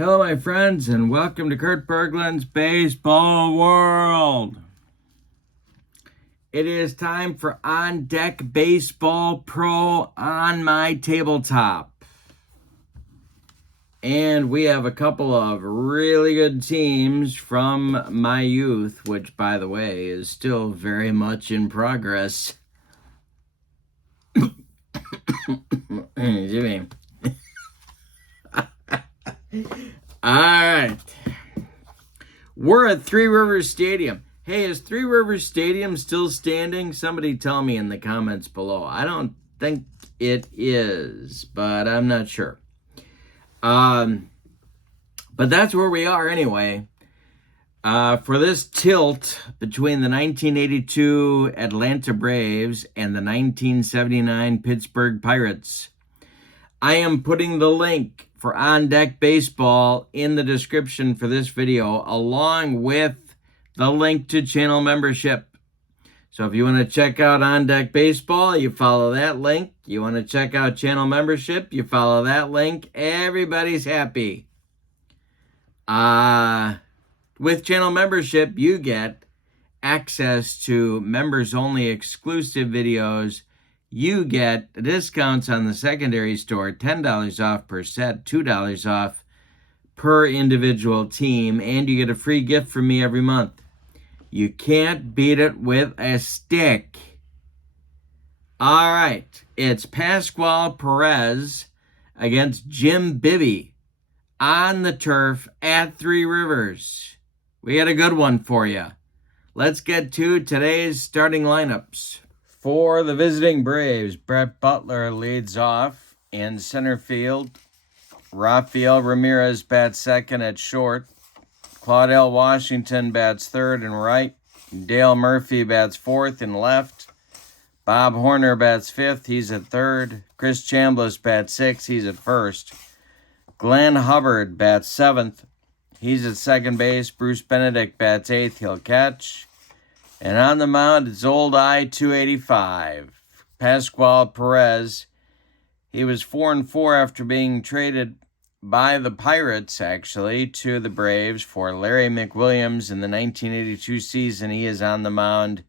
Hello, my friends, and welcome to Kurt Berglund's Baseball World. It is time for On Deck Baseball Pro on my tabletop. And we have a couple of really good teams from my youth, which, by the way, is still very much in progress. Jimmy. All right. We're at Three Rivers Stadium. Hey, is Three Rivers Stadium still standing? Somebody tell me in the comments below. I don't think it is, but I'm not sure. But that's where we are anyway. For this tilt between the 1982 Atlanta Braves and the 1979 Pittsburgh Pirates, I am putting the link for On Deck Baseball in the description for this video, along with the link to channel membership. So if you want to check out On Deck Baseball, you follow that link. You want to check out channel membership, you follow that link. Everybody's happy. With channel membership, you get access to members-only exclusive videos. You get discounts on the secondary store, $10 off per set, $2 off per individual team, and you get a free gift from me every month. You can't beat it with a stick. All right, it's Pascual Perez against Jim Bibby on the turf at Three Rivers. We got a good one for you. Let's get to today's starting lineups. For the visiting Braves, Brett Butler leads off in center field. Rafael Ramirez bats second at short. Claudell Washington bats third and right. Dale Murphy bats fourth and left. Bob Horner bats fifth. He's at third. Chris Chambliss bats sixth. He's at first. Glenn Hubbard bats seventh. He's at second base. Bruce Benedict bats eighth. He'll catch. And on the mound, it's old I-285, Pascual Perez. He was 4-4 after being traded by the Pirates, actually, to the Braves for Larry McWilliams in the 1982 season. He is on the mound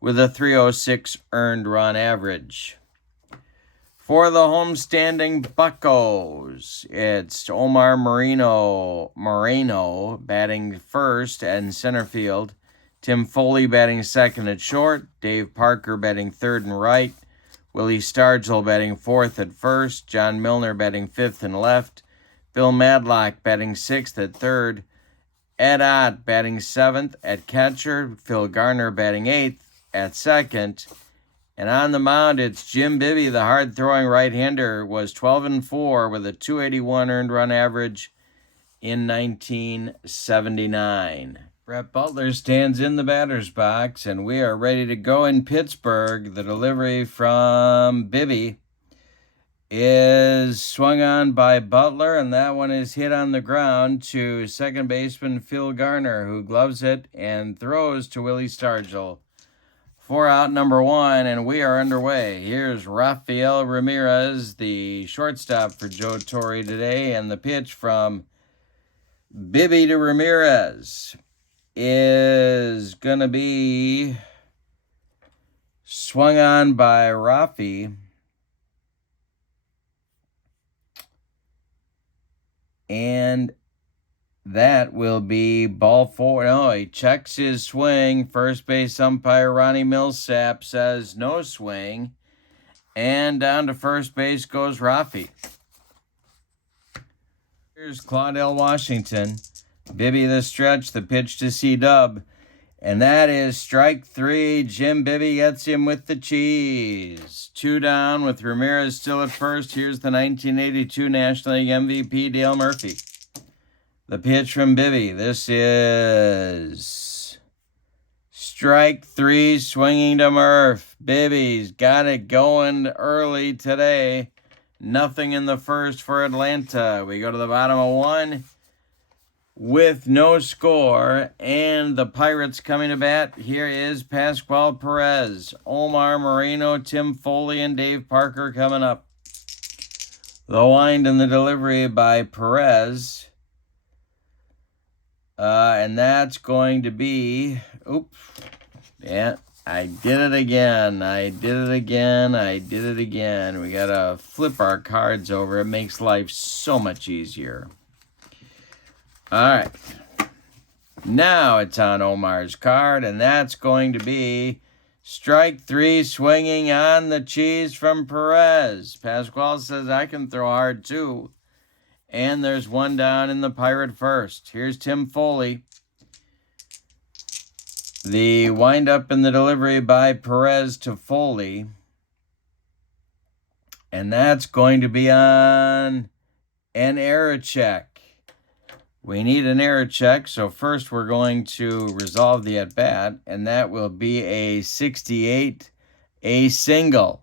with a .306 earned run average. For the homestanding Buccos, it's Omar Moreno batting first and center field. Tim Foley batting second at short. Dave Parker batting third and right. Willie Stargell batting fourth at first. John Milner batting fifth and left. Bill Madlock batting sixth at third. Ed Ott batting seventh at catcher. Phil Garner batting eighth at second. And on the mound, it's Jim Bibby, the hard-throwing right-hander, was 12-4 with a .281 earned run average in 1979. Brett Butler stands in the batter's box, and we are ready to go in Pittsburgh. The delivery from Bibby is swung on by Butler, and that one is hit on the ground to second baseman Phil Garner, who gloves it and throws to Willie Stargell. 4 out, number one, and we are underway. Here's Rafael Ramirez, the shortstop for Joe Torre today, and the pitch from Bibby to Ramirez is going to be swung on by Rafi. And that will be ball four. No, he checks his swing. First base umpire Ronnie Millsap says no swing. And down to first base goes Rafi. Here's Claudell Washington. Bibby the stretch, the pitch to C-Dub. And that is strike three. Jim Bibby gets him with the cheese. 2 down with Ramirez still at first. Here's the 1982 National League MVP, Dale Murphy. The pitch from Bibby. This is strike three, swinging to Murph. Bibby's got it going early today. Nothing in the first for Atlanta. We go to the bottom of one with no score, and the Pirates coming to bat. Here is Pascual Perez, Omar Moreno, Tim Foley, and Dave Parker coming up. The wind and the delivery by Perez And that's going to be, oops, yeah, I did it again. I did it again. I did it again. We got to flip our cards over. It makes life so much easier. All right. Now it's on Omar's card, and that's going to be strike 3, swinging on the cheese from Perez. Pascual says, I can throw hard too. And there's one down in the Pirate first. Here's Tim Foley. The windup in the delivery by Perez to Foley. And that's going to be on an error check. We need an error check, so first we're going to resolve the at-bat, and that will be a 68, a single.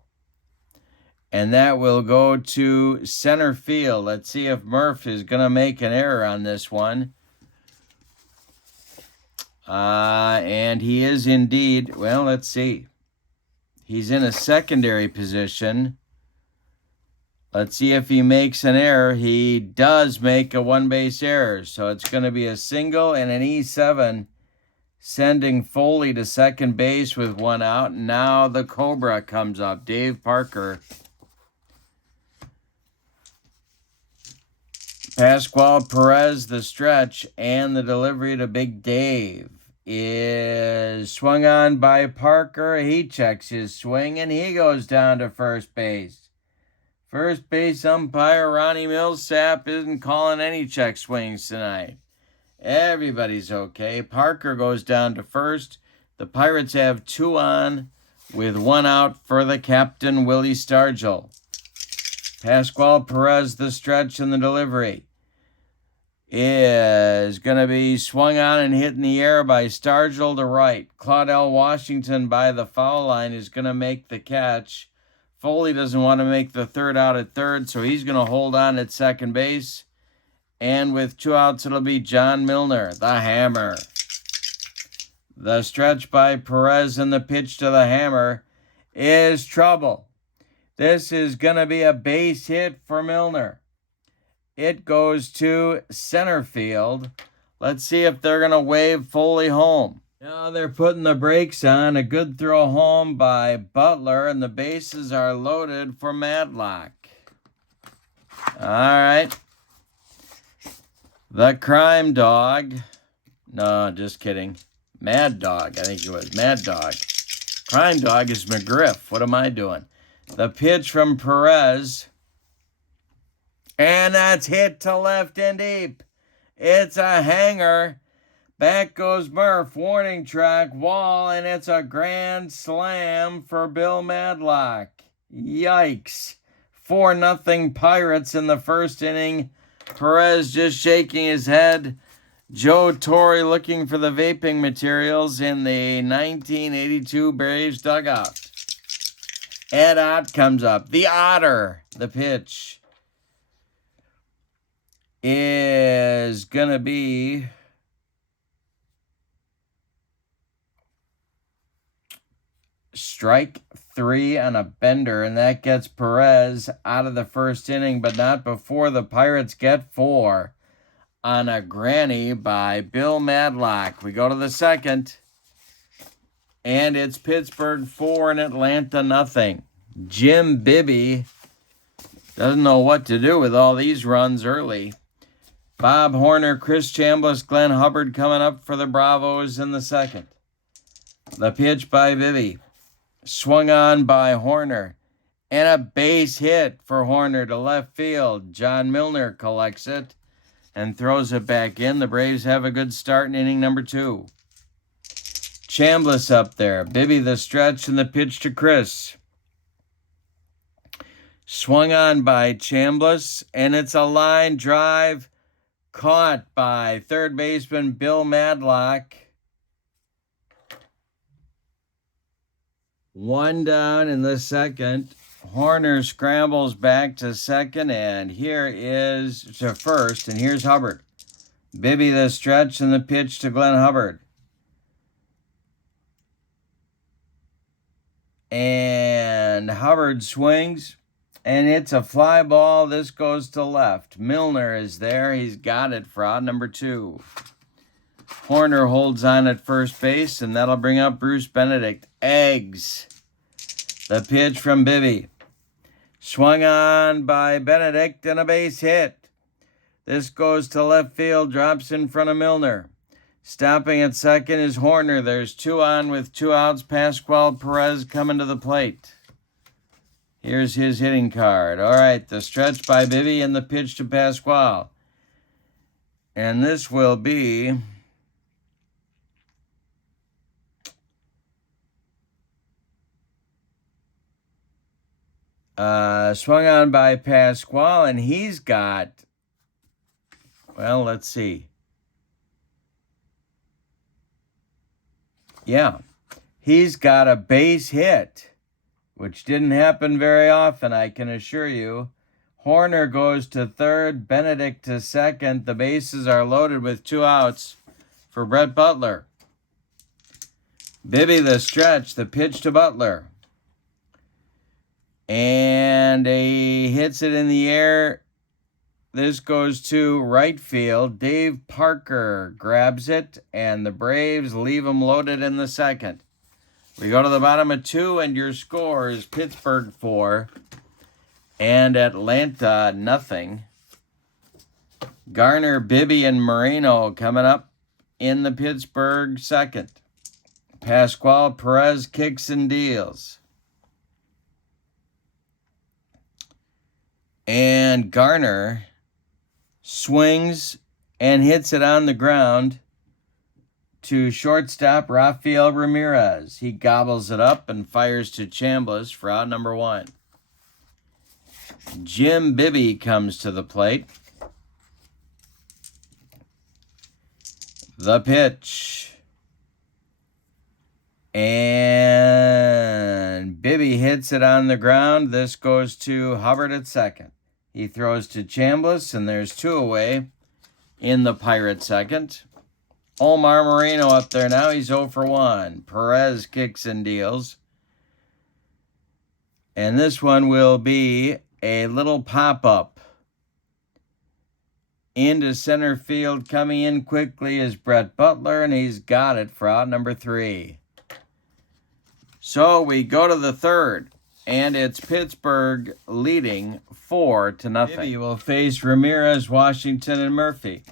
And that will go to center field. Let's see if Murph is going to make an error on this one. And he is indeed. Well, let's see. He's in a secondary position. Let's see if he makes an error. He does make a one-base error. So it's going to be a single and an E7, sending Foley to second base with one out. Now the Cobra comes up, Dave Parker. Pascual, Perez, the stretch, and the delivery to Big Dave is swung on by Parker. He checks his swing, and he goes down to first base. First base umpire Ronnie Millsap isn't calling any check swings tonight. Everybody's okay. Parker goes down to first. The Pirates have 2 on with 1 out for the captain, Willie Stargell. Pascual, Perez, the stretch, and the delivery is going to be swung on and hit in the air by Stargell to right. Claudel Washington by the foul line is going to make the catch. Foley doesn't want to make the third out at third, so he's going to hold on at second base. And with 2 outs, it'll be John Milner, the hammer. The stretch by Perez and the pitch to the hammer is trouble. This is going to be a base hit for Milner. It goes to center field. Let's see if they're going to wave Foley home. Now they're putting the brakes on. A good throw home by Butler, and the bases are loaded for Madlock. All right. The Crime Dog. No, just kidding. Mad Dog, I think it was. Mad Dog. Crime Dog is McGriff. What am I doing? The pitch from Perez. And that's hit to left and deep. It's a hanger. Back goes Murph, warning track, wall, and it's a grand slam for Bill Madlock. Yikes. 4-0 Pirates in the first inning. Perez just shaking his head. Joe Torre looking for the vaping materials in the 1982 Braves dugout. Ed Ott comes up. The Otter, the pitch, is going to be strike 3 on a bender, and that gets Perez out of the first inning, but not before the Pirates get 4 on a granny by Bill Madlock. We go to the second, and it's Pittsburgh 4 and Atlanta 0. Jim Bibby doesn't know what to do with all these runs early. Bob Horner, Chris Chambliss, Glenn Hubbard coming up for the Bravos in the second. The pitch by Bibby, swung on by Horner, and a base hit for Horner to left field. John Milner collects it and throws it back in. The Braves have a good start in inning number 2. Chambliss up there. Bibby the stretch and the pitch to Chris. Swung on by Chambliss, and it's a line drive caught by third baseman Bill Madlock. 1 down in the second. Horner scrambles back to second, and here is to first, and here's Hubbard. Bibby the stretch and the pitch to Glenn Hubbard. And Hubbard swings, and it's a fly ball. This goes to left. Milner is there. He's got it for out number 2. Horner holds on at first base, and that'll bring up Bruce Benedict. Eggs. The pitch from Bibby. Swung on by Benedict and a base hit. This goes to left field, drops in front of Milner. Stopping at second is Horner. There's 2 on with 2 outs. Pascual, Perez coming to the plate. Here's his hitting card. All right, the stretch by Bibby and the pitch to Pascual. And this will be swung on by Pascual, and he's got, well, let's see. Yeah, he's got a base hit, which didn't happen very often, I can assure you. Horner goes to third, Benedict to second. The bases are loaded with 2 outs for Brett Butler. Bibby the stretch, the pitch to Butler. And he hits it in the air. This goes to right field. Dave Parker grabs it, and the Braves leave him loaded in the second. We go to the bottom of 2, and your score is Pittsburgh 4 and Atlanta nothing. Garner, Bibby, and Moreno coming up in the Pittsburgh second. Pascual, Perez kicks and deals. And Garner swings and hits it on the ground to shortstop Rafael Ramirez. He gobbles it up and fires to Chambliss for out number 1. Jim Bibby comes to the plate. The pitch. And Bibby hits it on the ground. This goes to Hubbard at second. He throws to Chambliss, and there's 2 away in the Pirate second. Omar Moreno up there now. He's 0 for 1. Perez kicks and deals. And this one will be a little pop-up. Into center field, coming in quickly is Brett Butler, and he's got it for out number 3. So we go to the third, and it's Pittsburgh leading 4-0. Bibby will face Ramirez, Washington, and Murphy.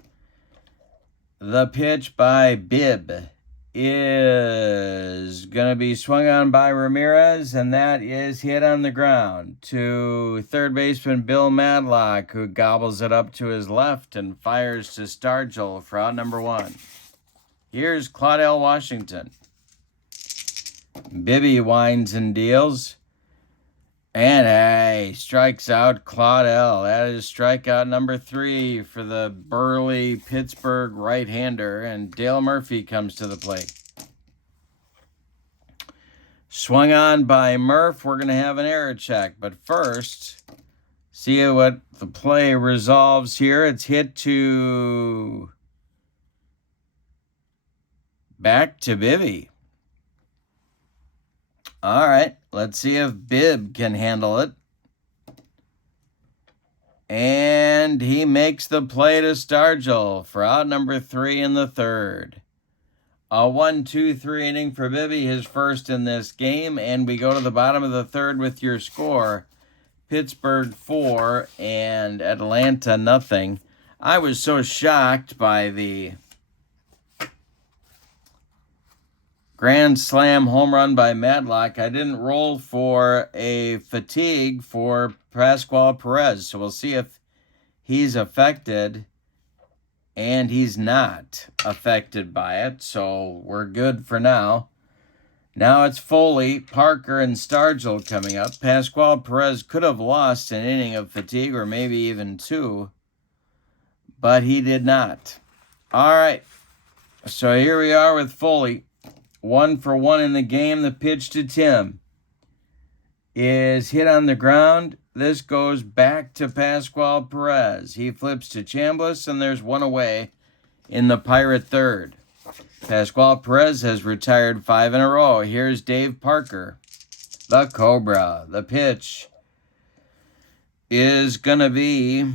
The pitch by Bib is going to be swung on by Ramirez, and that is hit on the ground to third baseman Bill Madlock, who gobbles it up to his left and fires to Stargell for out number 1. Here's Claudell Washington. Bibby winds and deals, and strikes out Claudell. That is strikeout number 3 for the burly Pittsburgh right-hander, and Dale Murphy comes to the plate. Swung on by Murph. We're going to have an error check, but first, see what the play resolves here. It's hit to back to Bibby. All right, let's see if Bib can handle it. And he makes the play to Stargell for out number 3 in the third. A 1-2-3 inning for Bibby, his first in this game. And we go to the bottom of the third with your score. Pittsburgh 4 and Atlanta nothing. I was so shocked by the grand slam home run by Madlock. I didn't roll for a fatigue for Pascual Perez. So we'll see if he's affected. And he's not affected by it. So we're good for now. Now it's Foley, Parker, and Stargell coming up. Pascual Perez could have lost an inning of fatigue, or maybe even 2. But he did not. All right. So here we are with Foley. 1 for 1 in the game. The pitch to Tim is hit on the ground. This goes back to Pascual Perez. He flips to Chambliss, and there's 1 away in the Pirate third. Pascual Perez has retired 5 in a row. Here's Dave Parker, the Cobra. The pitch is going to be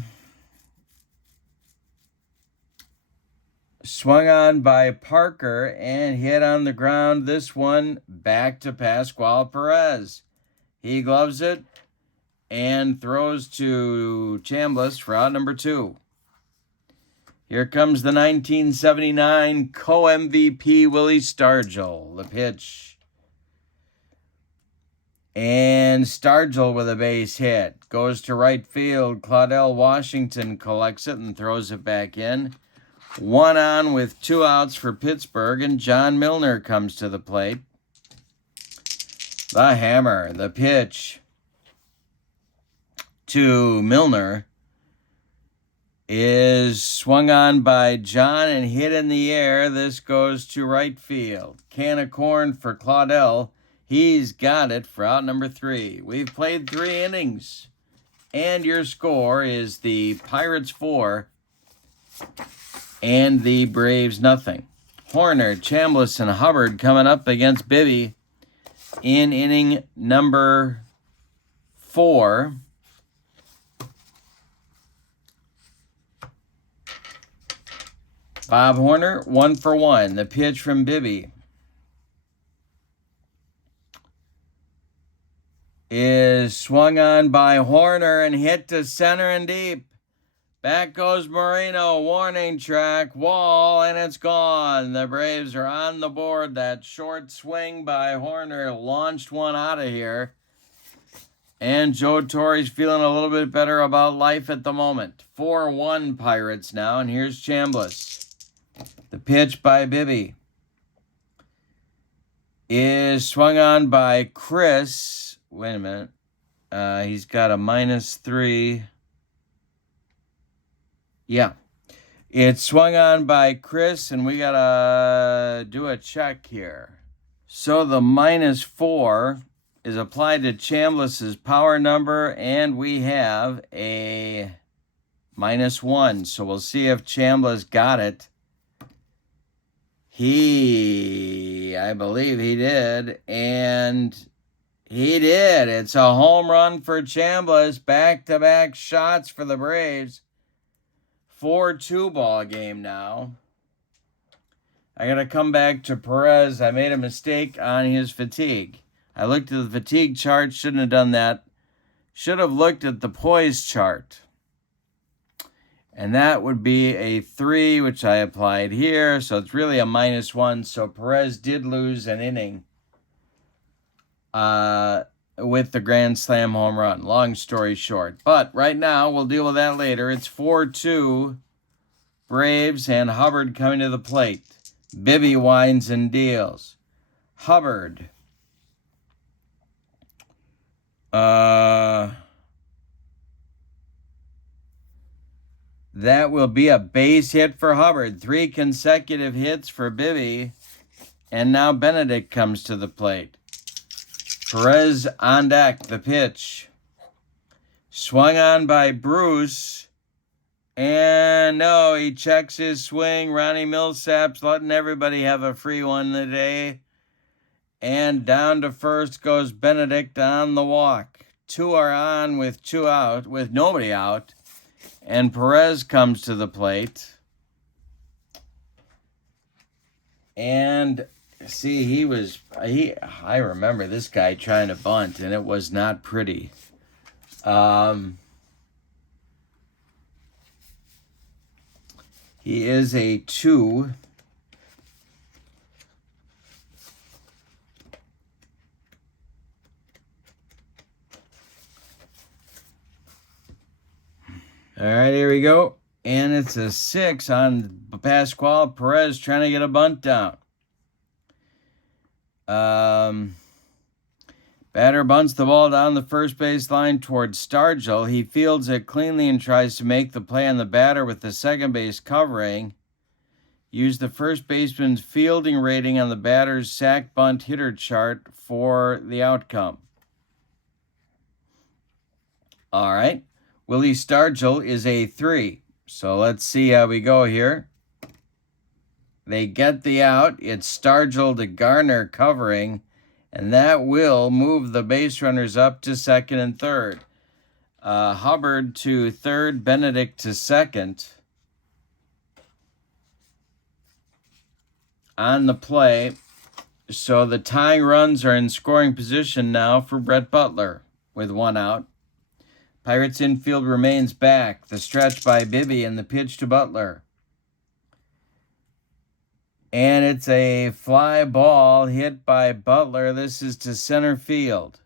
Swung on by Parker and hit on the ground. This one back to Pascual Perez. He gloves it and throws to Chambliss for out number 2. Here comes the 1979 co-MVP Willie Stargell. The pitch. And Stargell with a base hit. Goes to right field. Claudell Washington collects it and throws it back in. 1 on with 2 outs for Pittsburgh, and John Milner comes to the plate. The hammer, the pitch to Milner is swung on by John and hit in the air. This goes to right field. Can of corn for Claudell. He's got it for out number 3. We've played 3 innings, and your score is the Pirates 4 and the Braves nothing. Horner, Chambliss, and Hubbard coming up against Bibby in inning number 4. Bob Horner, 1 for 1. The pitch from Bibby is swung on by Horner and hit to center and deep. Back goes Moreno, warning track, wall, and it's gone. The Braves are on the board. That short swing by Horner launched one out of here. And Joe Torre's feeling a little bit better about life at the moment. 4-1 Pirates now, and here's Chambliss. The pitch by Bibby is swung on by Chris. Wait a minute. He's got a -3. Yeah. It's swung on by Chris, and we got to do a check here. So the -4 is applied to Chambliss's power number, and we have a -1. So we'll see if Chambliss got it. I believe he did, and he did. It's a home run for Chambliss. Back-to-back shots for the Braves. 4-2 ball game now. I got to come back to Perez. I made a mistake on his fatigue. I looked at the fatigue chart. Shouldn't have done that. Should have looked at the poise chart. And that would be a 3, which I applied here. So it's really a -1. So Perez did lose an inning with the grand slam home run. Long story short. But right now, we'll deal with that later. It's 4-2 Braves, and Hubbard coming to the plate. Bibby winds and deals. Hubbard. That will be a base hit for Hubbard. 3 consecutive hits for Bibby. And now Benedict comes to the plate. Perez on deck, the pitch. Swung on by Bruce. And no, he checks his swing. Ronnie Millsap's letting everybody have a free one today. And down to first goes Benedict on the walk. 2 are on with 2 out, with nobody out. And Perez comes to the plate. And see, I remember this guy trying to bunt, and it was not pretty. He is a 2. All right, here we go. And it's a 6 on Pascual. Perez trying to get a bunt down. Batter bunts the ball down the first base line towards Stargell. He fields it cleanly and tries to make the play on the batter with the second base covering. Use the first baseman's fielding rating on the batter's sack bunt hitter chart for the outcome. All right. Willie Stargell is a 3. So let's see how we go here. They get the out. It's Stargell to Garner covering, and that will move the base runners up to second and third. Hubbard to third, Benedict to second. on the play. So the tying runs are in scoring position now for Brett Butler with 1 out. Pirates infield remains back. The stretch by Bibby and the pitch to Butler. And it's a fly ball hit by Butler. This is to center field.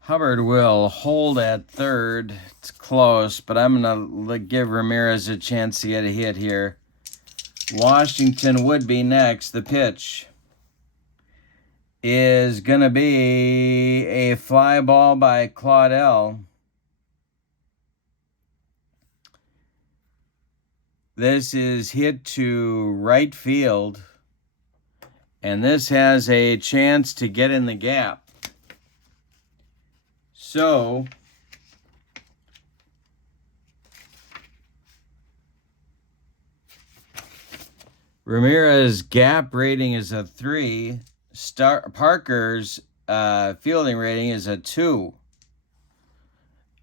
Hubbard will hold at third. It's close, but I'm going to give Ramirez a chance to get a hit here. Washington would be next. The pitch is going to be a fly ball by Claudel. This is hit to right field, and this has a chance to get in the gap. So, Ramirez's gap rating is a 3. Parker's fielding rating is a 2.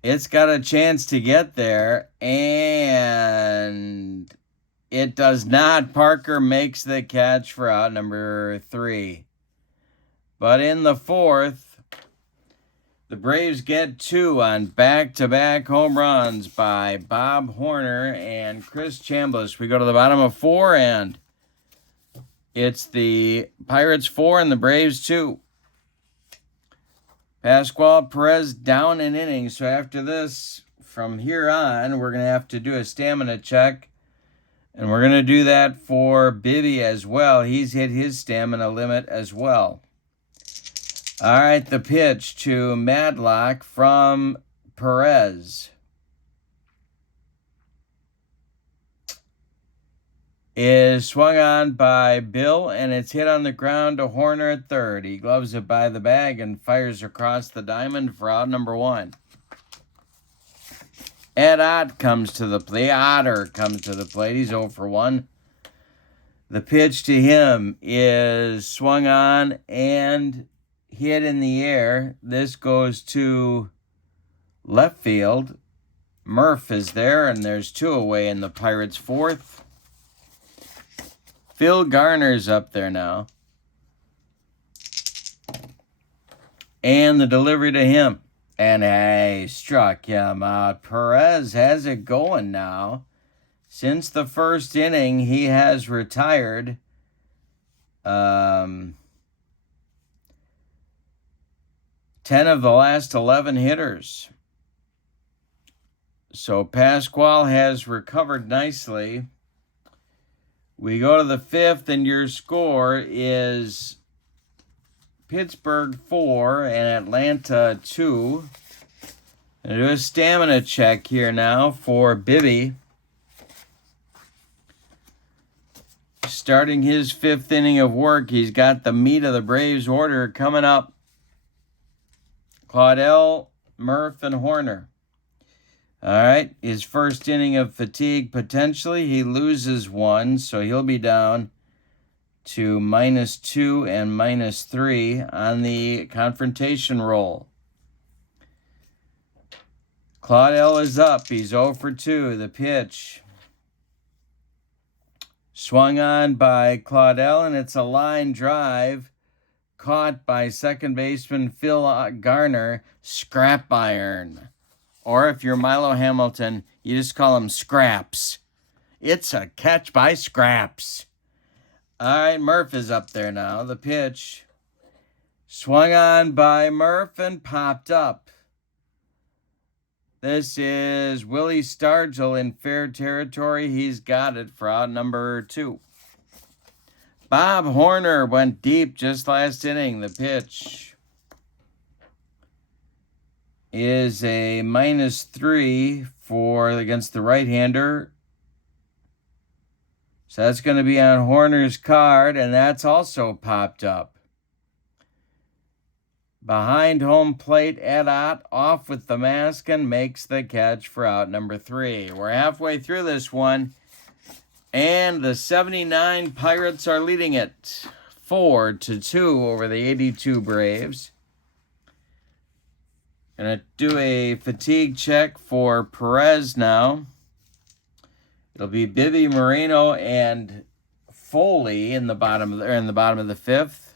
It's got a chance to get there, and it does not. Parker makes the catch for out number 3. But in the 4th, the Braves get 2 on back-to-back home runs by Bob Horner and Chris Chambliss. We go to the bottom of 4, and it's the Pirates 4 and the Braves 2. Pascual, Perez down an inning. So after this, from here on, we're going to have to do a stamina check. And we're going to do that for Bibby as well. He's hit his stamina limit as well. All right, the pitch to Madlock from Perez is swung on by Bill, and it's hit on the ground to Horner at third. He gloves it by the bag and fires across the diamond for out number 1. Ed Ott comes to the plate. Otter comes to the plate. He's 0 for 1. The pitch to him is swung on and hit in the air. This goes to left field. Murph is there, and there's 2 away in the Pirates' 4th. Phil Garner's up there now. And the delivery to him. And he struck him out. Perez has it going now. Since the first inning, he has retired. 10 of the last 11 hitters. So Pascual has recovered nicely. We go to the 5th, and your score is Pittsburgh 4 and Atlanta 2. I'll do a stamina check here now for Bibby. Starting his 5th inning of work, he's got the meat of the Braves order coming up. Claudel, Murph, and Horner. All right, his first inning of fatigue, potentially. He loses 1, so he'll be down to -2 and -3 on the confrontation roll. Claudel is up. He's 0 for 2. The pitch swung on by Claudel, and it's a line drive caught by second baseman Phil Garner. Scrap iron. Or if you're Milo Hamilton, you just call him Scraps. It's a catch by Scraps. All right, Murph is up there now. The pitch swung on by Murph and popped up. This is Willie Stargell in fair territory. He's got it for out number 2. Bob Horner went deep just last inning. The pitch is a -3 for against the right-hander. So that's going to be on Horner's card, and that's also popped up. Behind home plate, Ed Ott off with the mask and makes the catch for out number 3. We're halfway through this one, and the 79 Pirates are leading it 4-2 over the 82 Braves. Gonna do a fatigue check for Perez now. It'll be Bibby, Moreno, and Foley in the bottom of the fifth.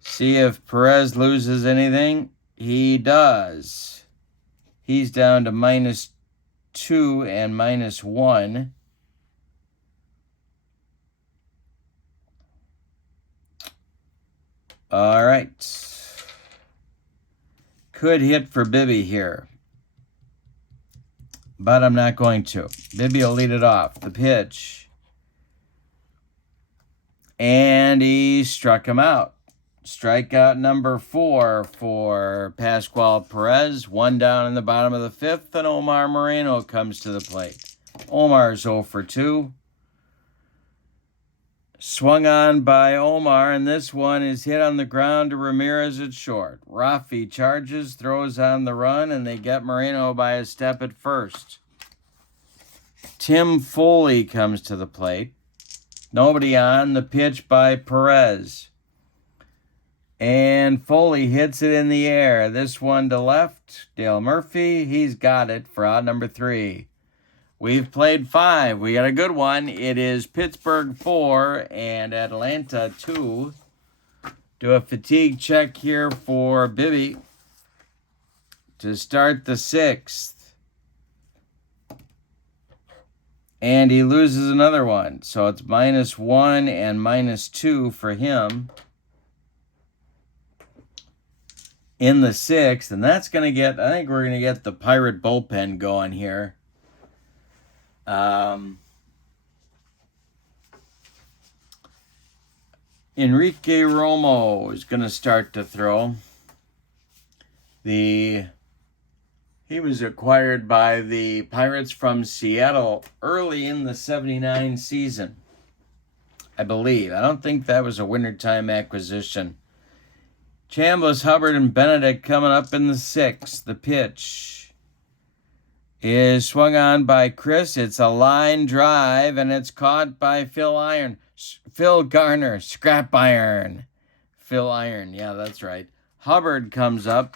See if Perez loses anything. He does. He's down to -2 and -1. All right. Could hit for Bibby here, but I'm not going to. Bibby will lead it off. The pitch. And he struck him out. Strikeout number 4 for Pascual Perez. 1 down in the bottom of the fifth, and Omar Moreno comes to the plate. Omar's 0 for 2. Swung on by Omar, and this one is hit on the ground to Ramirez at short. Rafi charges, throws on the run, and they get Moreno by a step at first. Tim Foley comes to the plate. Nobody on. The pitch by Perez. And Foley hits it in the air. This one to left. Dale Murphy, he's got it for out number 3. We've played 5. We got a good one. It is Pittsburgh 4 and Atlanta 2. Do a fatigue check here for Bibby to start the 6th. And he loses another one. So it's -1 and -2 for him in the 6th. And that's going to get, I think we're going to get the Pirate bullpen going here. Enrique Romo is going to start to throw. He was acquired by the Pirates from Seattle early in the 79 season, I believe. I don't think that was a wintertime acquisition. Chambliss, Hubbard, and Benedict coming up in the 6th. The pitch is swung on by Chris. It's a line drive, and it's caught by Phil Garner, scrap iron. Phil Iron, yeah, that's right. Hubbard comes up.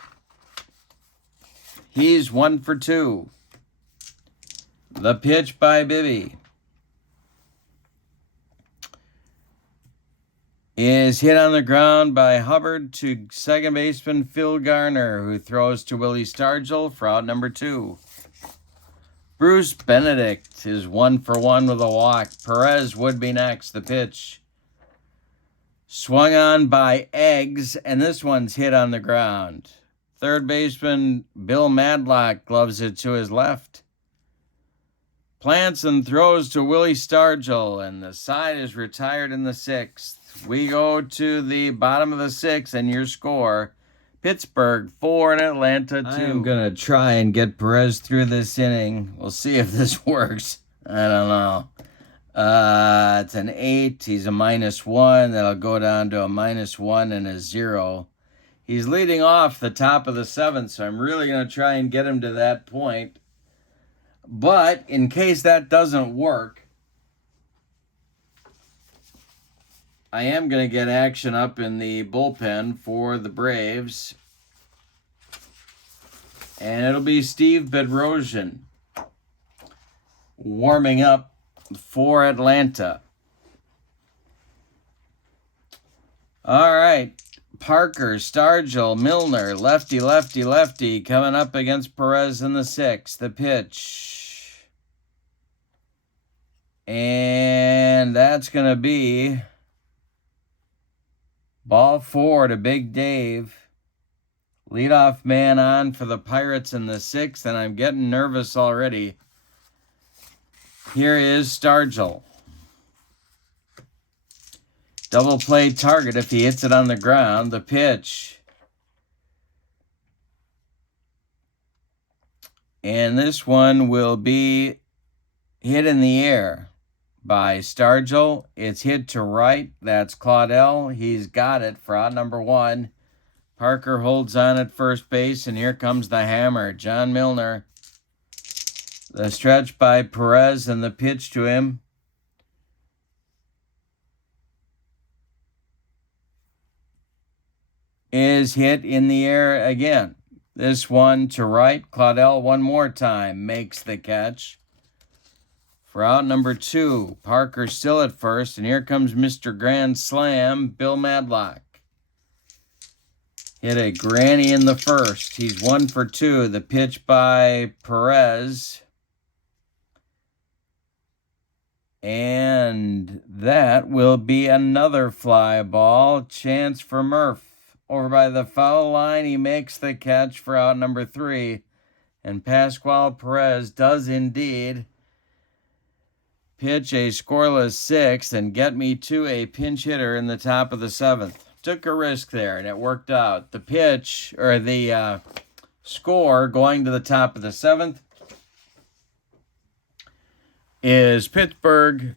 He's 1 for 2. The pitch by Bibby is hit on the ground by Hubbard to second baseman Phil Garner, who throws to Willie Stargell for out number 2. Bruce Benedict is 1 for 1 with a walk. Perez would be next. The pitch swung on by Eggs, and this one's hit on the ground. Third baseman Bill Madlock gloves it to his left. Plants and throws to Willie Stargell, and the side is retired in the 6th. We go to the bottom of the 6th, and your score, Pittsburgh 4 and Atlanta 2. I'm going to try and get Perez through this inning. We'll see if this works. I don't know. It's an 8. He's a -1. That'll go down to a -1 and a 0. He's leading off the top of the 7th, so I'm really going to try and get him to that point. But in case that doesn't work, I am going to get action up in the bullpen for the Braves. And it'll be Steve Bedrosian warming up for Atlanta. All right. Parker, Stargell, Milner, lefty, coming up against Perez in the 6th. The pitch. And that's going to be ball 4 to Big Dave. Leadoff man on for the Pirates in the 6th, and I'm getting nervous already. Here is Stargell. Double play target if he hits it on the ground. The pitch. And this one will be hit in the air by Stargell. It's hit to right. That's Claudel. He's got it for out number 1. Parker holds on at first base, and here comes the hammer. John Milner. The stretch by Perez and the pitch to him. Is hit in the air again. This one to right. Claudel one more time makes the catch. For out number 2, Parker still at first, and here comes Mr. Grand Slam, Bill Madlock. Hit a granny in the first. He's 1 for 2. The pitch by Perez. And that will be another fly ball. Chance for Murph. Over by the foul line, he makes the catch for out number 3. And Pascual Perez does indeed pitch a scoreless 6th and get me to a pinch hitter in the top of the 7th. Took a risk there, and it worked out. The pitch, or the score going to the top of the 7th is Pittsburgh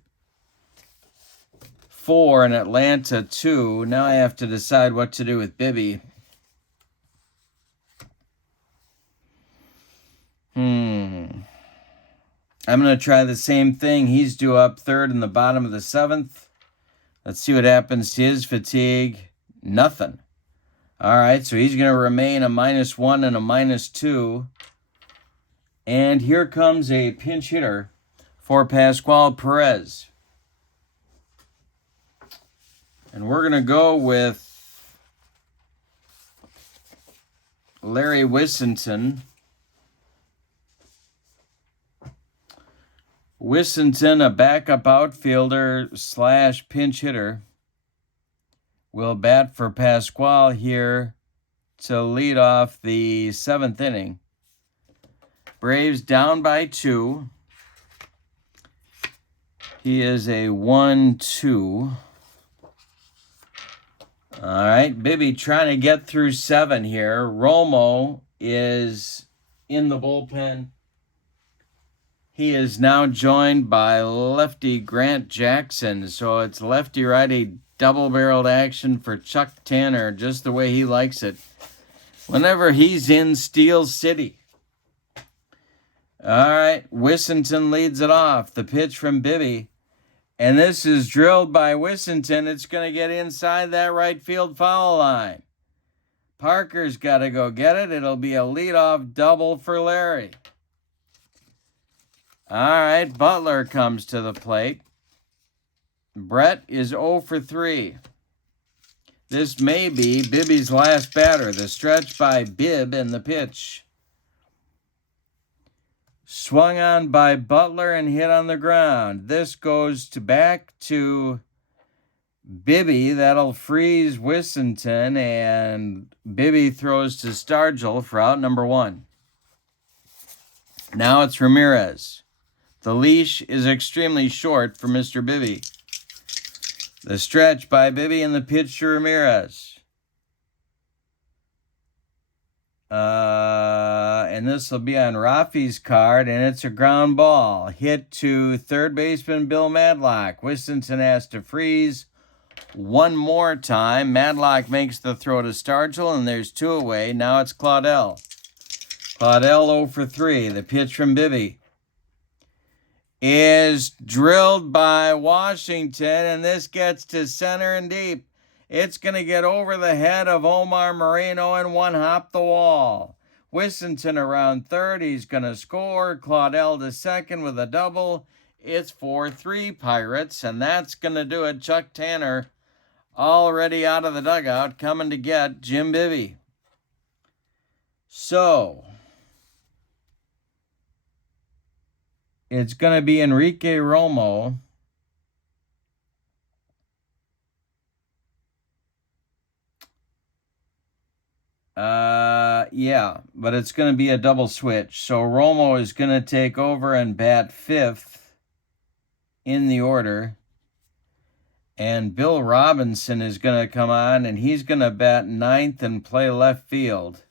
4 and Atlanta 2. Now I have to decide what to do with Bibby. I'm going to try the same thing. He's due up 3rd in the bottom of the 7th. Let's see what happens to his fatigue. Nothing. All right, so he's going to remain a -1 and a -2. And here comes a pinch hitter for Pascual Perez. And we're going to go with Larry Wissington. Wissington, a backup outfielder / pinch hitter, will bat for Pascual here to lead off the 7th inning. Braves down by 2. He is a 1-2. All right, Bibby trying to get through 7 here. Romo is in the bullpen. He is now joined by lefty Grant Jackson. So it's lefty-righty double-barreled action for Chuck Tanner, just the way he likes it. Whenever he's in Steel City. All right, Wissington leads it off. The pitch from Bibby. And this is drilled by Wissington. It's going to get inside that right field foul line. Parker's got to go get it. It'll be a leadoff double for Larry. All right, Butler comes to the plate. Brett is 0 for 3. This may be Bibby's last batter. The stretch by Bib and the pitch. Swung on by Butler and hit on the ground. This goes back to Bibby. That'll freeze Wissington, and Bibby throws to Stargell for out number 1. Now it's Ramirez. The leash is extremely short for Mr. Bibby. The stretch by Bibby and the pitch to Ramirez. And this will be on Rafi's card, and it's a ground ball. Hit to third baseman Bill Madlock. Wissington has to freeze one more time. Madlock makes the throw to Stargell, and there's 2 away. Now it's Claudel. Claudel 0 for 3. The pitch from Bibby is drilled by Washington, and this gets to center and deep. It's going to get over the head of Omar Moreno and one hop the wall. Wissington around third. He's going to score. Claudel to second with a double. It's 4-3 Pirates, and that's going to do it. Chuck Tanner already out of the dugout coming to get Jim Bibby. So it's going to be Enrique Romo. Yeah, but it's going to be a double switch. So Romo is going to take over and bat 5th in the order. And Bill Robinson is going to come on, and he's going to bat 9th and play left field.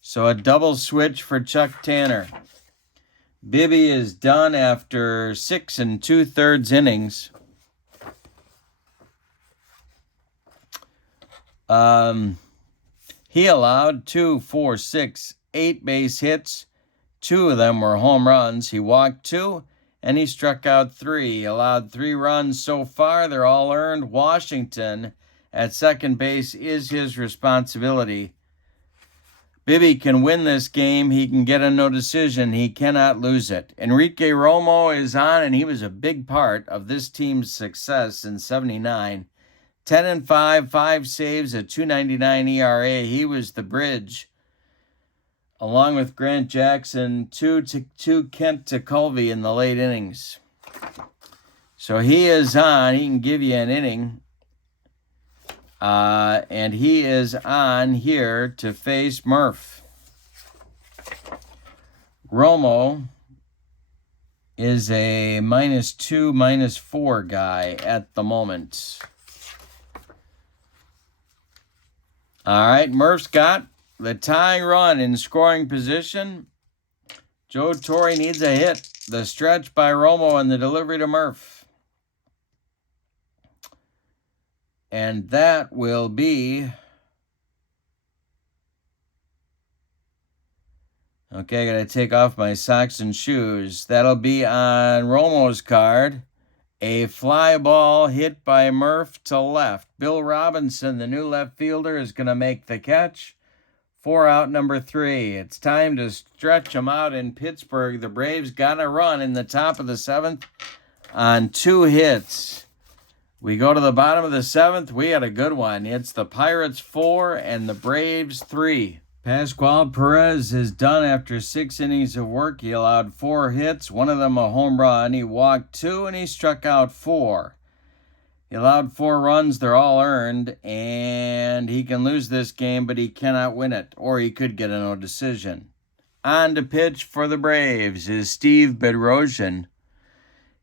So a double switch for Chuck Tanner. Bibby is done after 6 2/3 innings. He allowed 2, 4, 6, 8 base hits. 2 of them were home runs. He walked 2, and he struck out 3. He allowed 3 runs so far. They're all earned. Washington at second base is his responsibility. Bibby can win this game. He can get a no decision. He cannot lose it. Enrique Romo is on, and he was a big part of this team's success in '79. 10-5, 5 saves, a 2.99 ERA. He was the bridge, along with Grant Jackson, to Kent Tekulve in the late innings. So he is on. He can give you an inning. And he is on here to face Murph. Romo is a -2, -4 guy at the moment. All right, Murph's got the tying run in scoring position. Joe Torre needs a hit. The stretch by Romo and the delivery to Murph. And that will be... Okay, I got to take off my socks and shoes. That'll be on Romo's card. A fly ball hit by Murph to left. Bill Robinson, the new left fielder, is going to make the catch. 4 out, number 3. It's time to stretch them out in Pittsburgh. The Braves got a run in the top of the 7th on 2 hits. We go to the bottom of the 7th. We had a good one. It's the Pirates 4 and the Braves 3. Pascual Perez is done after 6 innings of work. He allowed 4 hits, one of them a home run. He walked 2 and he struck out 4. He allowed 4 runs. They're all earned, and he can lose this game, but he cannot win it, or he could get a no decision. On to pitch for the Braves is Steve Bedrosian.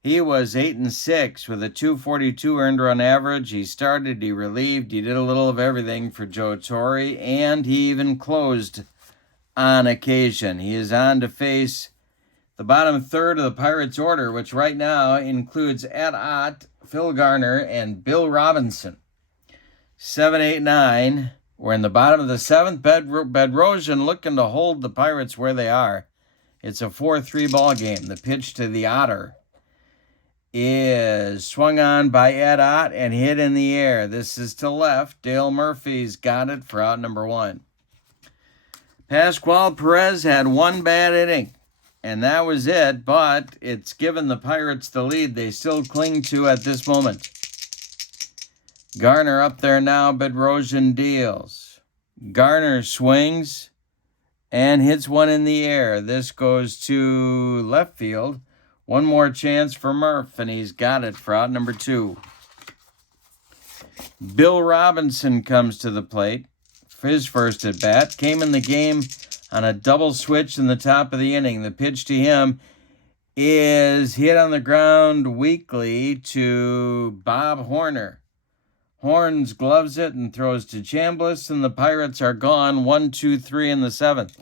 He was 8-6 with a 2.42 earned run average. He started, he relieved, he did a little of everything for Joe Torre, and he even closed on occasion. He is on to face the bottom third of the Pirates order, which right now includes Ed Ott, Phil Garner, and Bill Robinson. 7, 8, 9. We're in the bottom of the 7th. Bedrosian looking to hold the Pirates where they are. It's a 4-3 ball game. The pitch to the Otter is swung on by Ed Ott and hit in the air. This is to left. Dale Murphy's got it for out number 1. Pascual Perez had 1 bad inning, and that was it, but it's given the Pirates the lead they still cling to at this moment. Garner up there now. Bedrosian deals. Garner swings and hits one in the air. This goes to left field. One more chance for Murph, and he's got it for out number 2. Bill Robinson comes to the plate for his first at bat. Came in the game on a double switch in the top of the inning. The pitch to him is hit on the ground weakly to Bob Horner. Horns gloves it and throws to Chambliss, and the Pirates are gone. 1, 2, 3 in the 7th.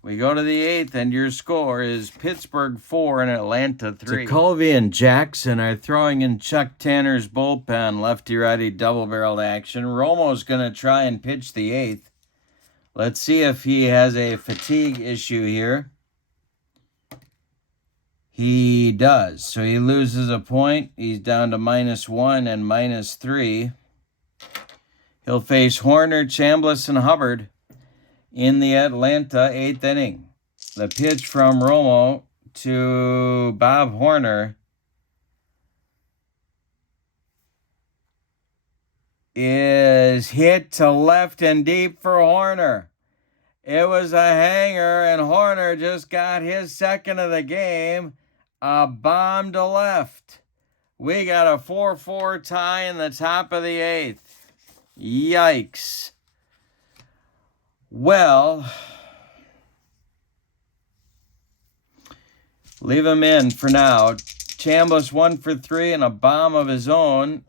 We go to the 8th, and your score is Pittsburgh 4 and Atlanta 3. Tekulve and Jackson are throwing in Chuck Tanner's bullpen, lefty-righty double-barreled action. Romo's going to try and pitch the 8th. Let's see if he has a fatigue issue here. He does. So he loses a point. He's down to -1 and -3. He'll face Horner, Chambliss, and Hubbard in the Atlanta 8th inning. The pitch from Romo to Bob Horner is hit to left and deep for Horner. It was a hanger, and Horner just got his second of the game. A bomb to left. We got a 4-4 tie in the top of the 8th. Yikes. Well, leave him in for now. Chambliss 1 for 3 and a bomb of his own.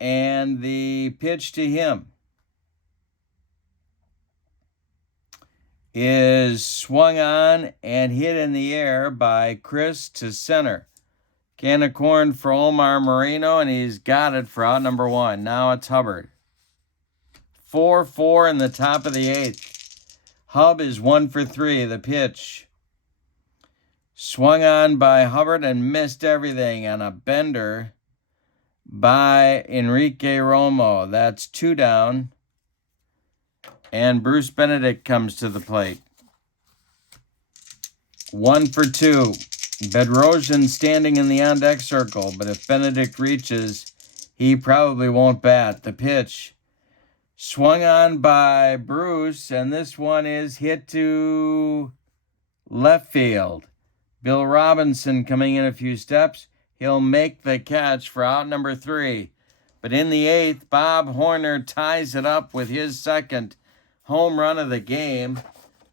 And the pitch to him is swung on and hit in the air by Chris to center. Can of corn for Omar Moreno, and he's got it for out number 1. Now it's Hubbard. 4-4 in the top of the 8th. Hub is 1 for 3. The pitch swung on by Hubbard and missed everything on a bender by Enrique Romo. That's 2 down. And Bruce Benedict comes to the plate. 1 for 2. Bedrosian standing in the on-deck circle, but if Benedict reaches, he probably won't bat. The pitch swung on by Bruce, and this one is hit to left field. Bill Robinson coming in a few steps. He'll make the catch for out number 3. But in the 8th, Bob Horner ties it up with his second home run of the game.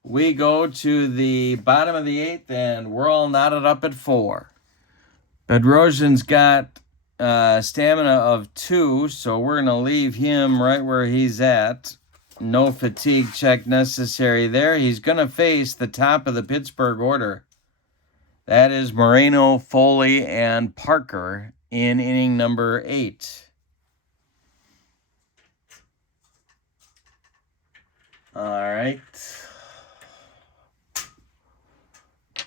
We go to the bottom of the 8th, and we're all knotted up at 4. Bedrosian's got stamina of 2, so we're going to leave him right where he's at. No fatigue check necessary there. He's going to face the top of the Pittsburgh order. That is Moreno, Foley, and Parker in inning number 8. All right.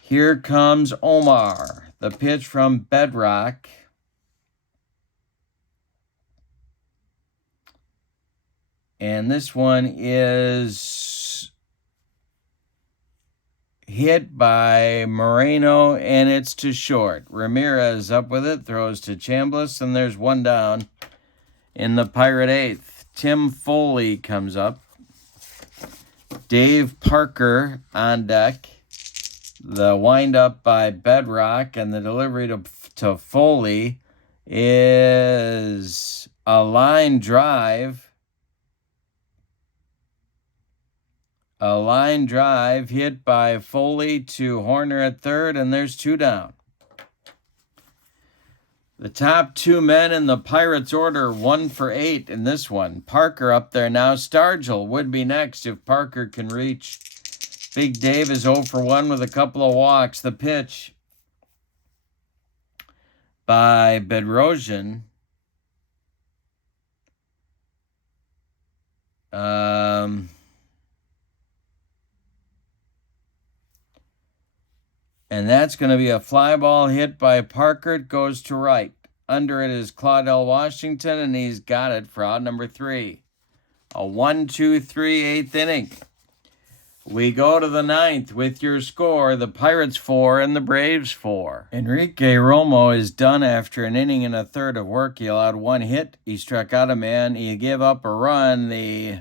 Here comes Omar. The pitch from Bedrock. And this one is hit by Moreno, and it's too short. Ramirez up with it, throws to Chambliss, and there's one down in the Pirate 8th. Tim Foley comes up. Dave Parker on deck. The windup by Bedrock and the delivery to Foley is a line drive. A line drive hit by Foley to Horner at third, and there's 2 down. The top 2 men in the Pirates order, 1 for 8 in this one. Parker up there now. Stargell would be next if Parker can reach. Big Dave is 0 for 1 with a couple of walks. The pitch by Bedrosian. And that's going to be a fly ball hit by Parker. It goes to right. Under it is Claudell Washington, and he's got it for out number 3. A 1-2-3 8th inning. We go to the 9th with your score, the Pirates 4 and the Braves 4. Enrique Romo is done after an inning and a third of work. He allowed 1 hit. He struck out a man. He gave up a run, the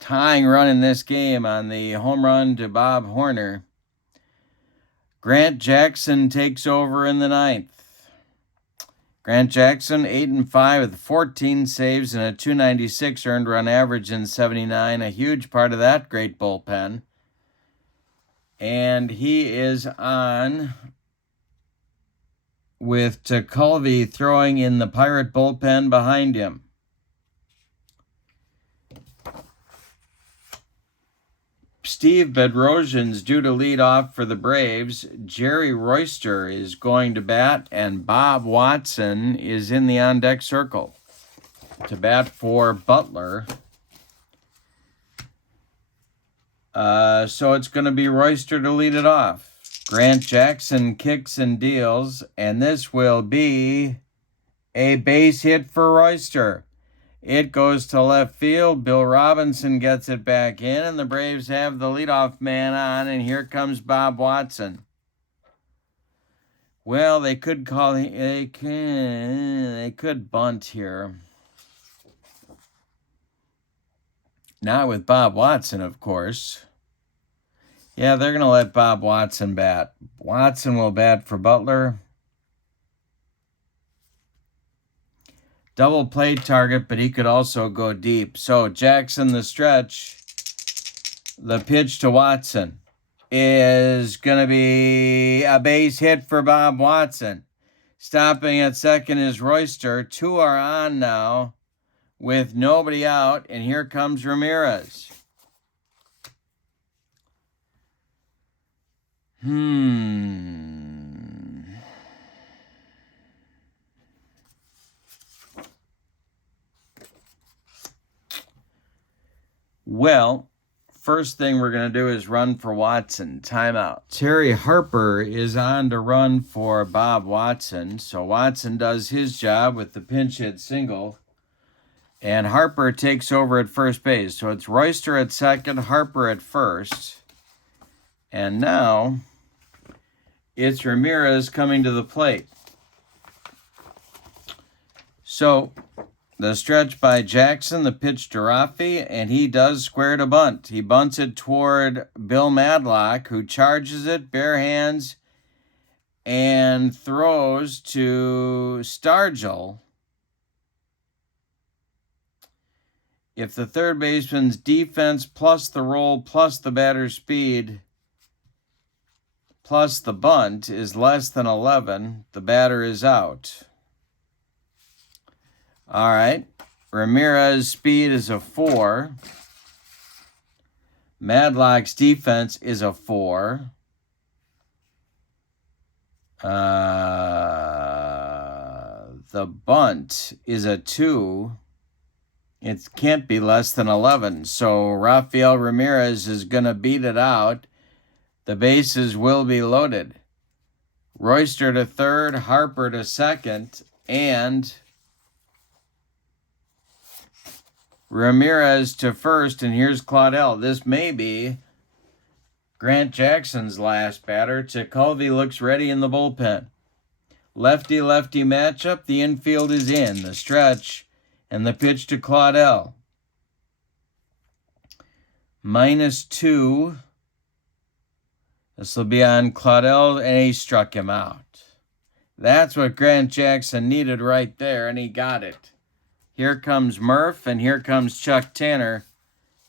tying run in this game on the home run to Bob Horner. Grant Jackson takes over in the 9th. Grant Jackson, 8-5 with 14 saves and a .296 earned run average in 79. A huge part of that great bullpen. And he is on with Tekulve throwing in the Pirate bullpen behind him. Steve Bedrosian's due to lead off for the Braves. Jerry Royster is going to bat, and Bob Watson is in the on-deck circle to bat for Butler. So it's going to be Royster to lead it off. Grant Jackson kicks and deals, and this will be a base hit for Royster. It goes to left field. Bill Robinson gets it back in, and the Braves have the leadoff man on, and here comes Bob Watson. Well, they could bunt here. Not with Bob Watson, of course. Yeah, they're going to let Bob Watson bat. Watson will bat for Butler. Double play target, but he could also go deep. So Jackson the stretch. The pitch to Watson is going to be a base hit for Bob Watson. Stopping at second is Royster. 2 are on now with nobody out, and here comes Ramirez. Well, first thing we're going to do is run for Watson. Timeout. Terry Harper is on to run for Bob Watson. So Watson does his job with the pinch hit single. And Harper takes over at first base. So it's Royster at second, Harper at first. And now it's Ramirez coming to the plate. So the stretch by Jackson, the pitch to Rafi, and he does square to bunt. He bunts it toward Bill Madlock, who charges it, bare hands, and throws to Stargell. If the third baseman's defense plus the roll plus the batter's speed plus the bunt is less than 11, the batter is out. All right. Ramirez's speed is a 4. Madlock's defense is a 4. The bunt is a 2. It can't be less than 11. So Rafael Ramirez is going to beat it out. The bases will be loaded. Royster to third, Harper to second, and Ramirez to first. And here's Claudel. This may be Grant Jackson's last batter. Tekulve looks ready in the bullpen. Lefty-lefty matchup. The infield is in. The stretch and the pitch to Claudel. -2. This will be on Claudel, and he struck him out. That's what Grant Jackson needed right there, and he got it. Here comes Murph, and here comes Chuck Tanner.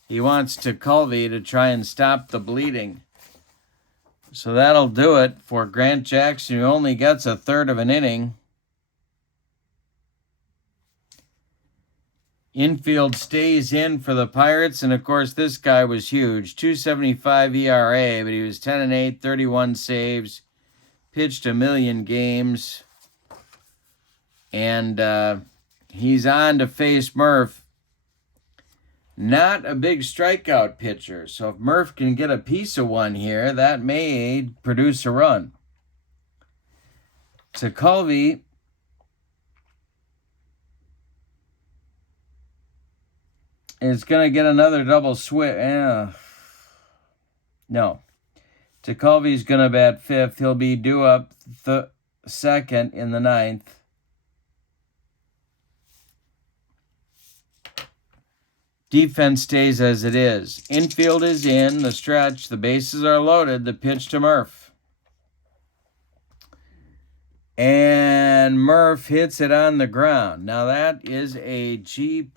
He wants Tekulve to try and stop the bleeding. So that'll do it for Grant Jackson, who only gets a third of an inning. Infield stays in for the Pirates, and of course this guy was huge. 2.75 ERA, but he was 10-8, 31 saves, pitched 1 million games, and he's on to face Murph. Not a big strikeout pitcher, so if Murph can get a piece of one here, that may produce a run. Tekulve is going to get another double switch. No. Tekulve's going to bat fifth. He'll be due up second in the ninth. Defense stays as it is. Infield is in. The stretch. The bases are loaded. The pitch to Murph. And Murph hits it on the ground. Now that is a G+.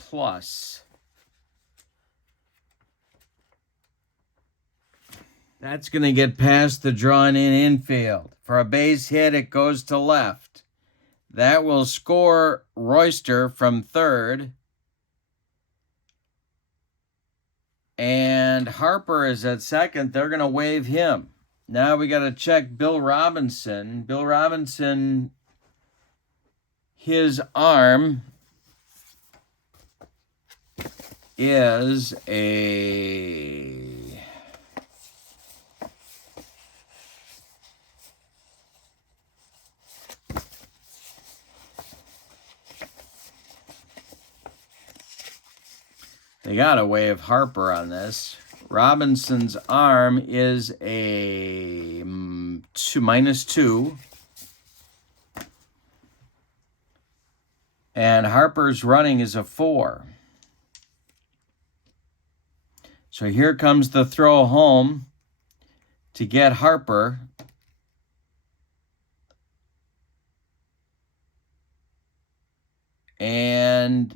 That's going to get past the drawn-in infield. For a base hit, it goes to left. That will score Royster from third. And Harper is at second. They're going to waive him. Now we got to check Bill Robinson. Bill Robinson, his arm is a... They got a waive Harper on this. Robinson's arm is a -2. And Harper's running is a 4. So here comes the throw home to get Harper. And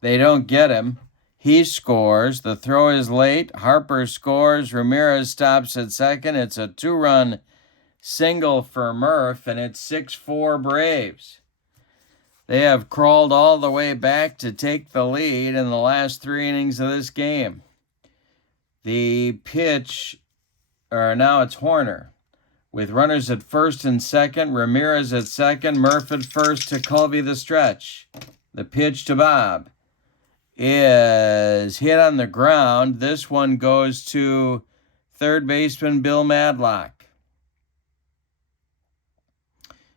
they don't get him. He scores. The throw is late. Harper scores. Ramirez stops at second. It's a 2-run single for Murph, and it's 6-4 Braves. They have crawled all the way back to take the lead in the last 3 innings of this game. The pitch, or now it's Horner. With runners at first and second, Ramirez at second, Murph at first, Tekulve the stretch. The pitch to Bob is hit on the ground. This one goes to third baseman Bill Madlock.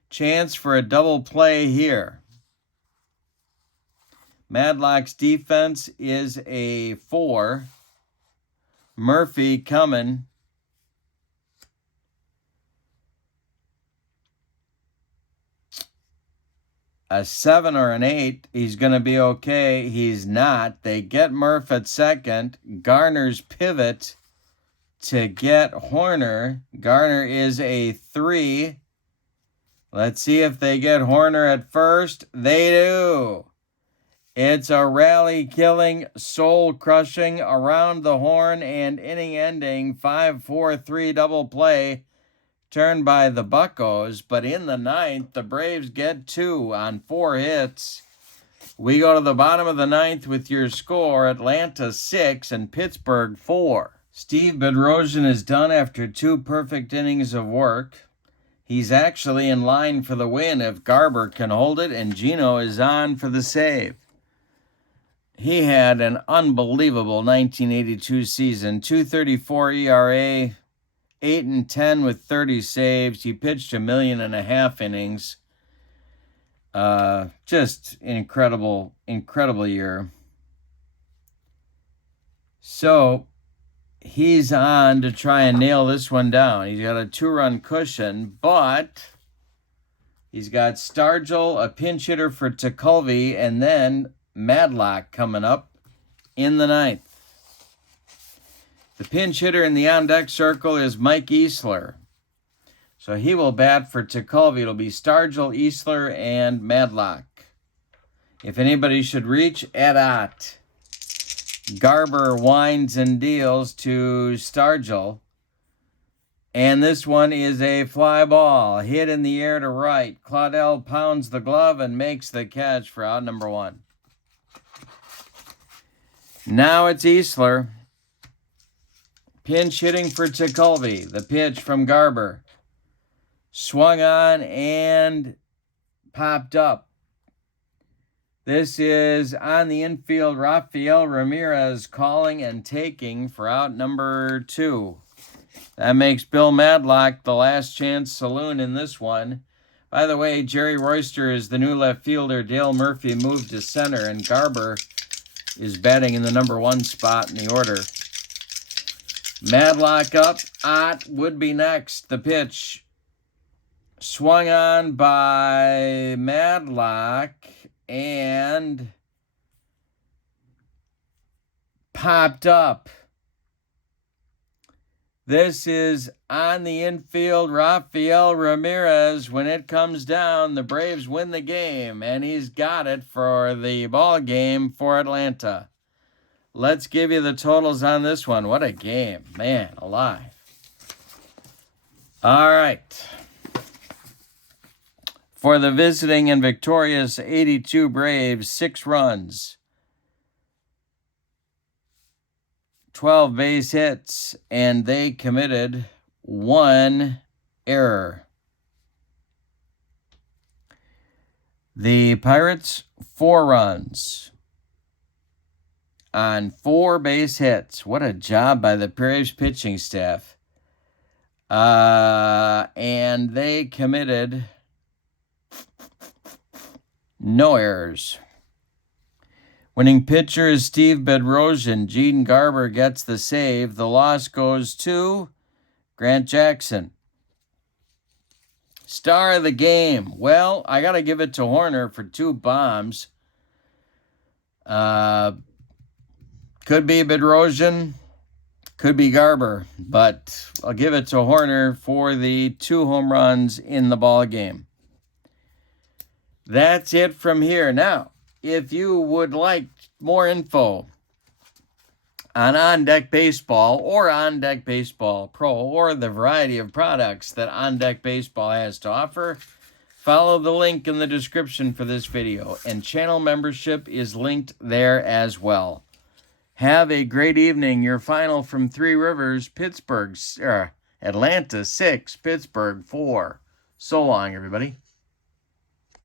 Chance for a double play here. Madlock's defense is a 4. Murphy coming. A 7 or an 8. He's going to be okay. He's not. They get Murph at second. Garner's pivot to get Horner. Garner is a 3. Let's see if they get Horner at first. They do. It's a rally-killing, soul-crushing, around the horn and inning-ending 5-4-3 double play turned by the Buccos. But in the 9th, the Braves get 2 on 4 hits. We go to the bottom of the 9th with your score: Atlanta 6 and Pittsburgh 4. Steve Bedrosian is done after 2 perfect innings of work. He's actually in line for the win if Garber can hold it, and Gino is on for the save. He had an unbelievable 1982 season, 2.34 ERA, 8-10 with 30 saves. He pitched 1.5 million innings. Just incredible year. So he's on to try and nail this one down. He's got a 2-run cushion, but he's got Stargell, a pinch hitter for Tekulve, and then Madlock coming up in the 9th. The pinch hitter in the on-deck circle is Mike Easler. So he will bat for Tekulve. It'll be Stargell, Easler, and Madlock. If anybody should reach, at Garber winds and deals to Stargell. And this one is a fly ball. Hit in the air to right. Claudel pounds the glove and makes the catch for out number 1. Now it's Easler. Pinch hitting for Tekulve. The pitch from Garber. Swung on and popped up. This is on the infield, Rafael Ramirez calling and taking for out number 2. That makes Bill Madlock the last chance saloon in this one. By the way, Jerry Royster is the new left fielder. Dale Murphy moved to center, and Garber is batting in the number 1 spot in the order. Madlock up. Ott would be next. The pitch swung on by Madlock and popped up. This is on the infield, Rafael Ramirez. When it comes down, the Braves win the game, and he's got it for the ball game for Atlanta. Let's give you the totals on this one. What a game. Man alive. All right. For the visiting and victorious 82 Braves, 6 runs, 12 base hits, and they committed 1 error. The Pirates, 4 runs on 4 base hits. What a job by the Braves pitching staff. And they committed no errors. Winning pitcher is Steve Bedrosian. Gene Garber gets the save. The loss goes to Grant Jackson. Star of the game. Well, I got to give it to Horner for 2 bombs. Could be Bedrosian, could be Garber, but I'll give it to Horner for the 2 home runs in the ball game. That's it from here. Now, if you would like more info on On Deck Baseball or On Deck Baseball Pro or the variety of products that On Deck Baseball has to offer, follow the link in the description for this video, and channel membership is linked there as well. Have a great evening. Your final from Three Rivers, Atlanta 6, Pittsburgh 4. So long, everybody.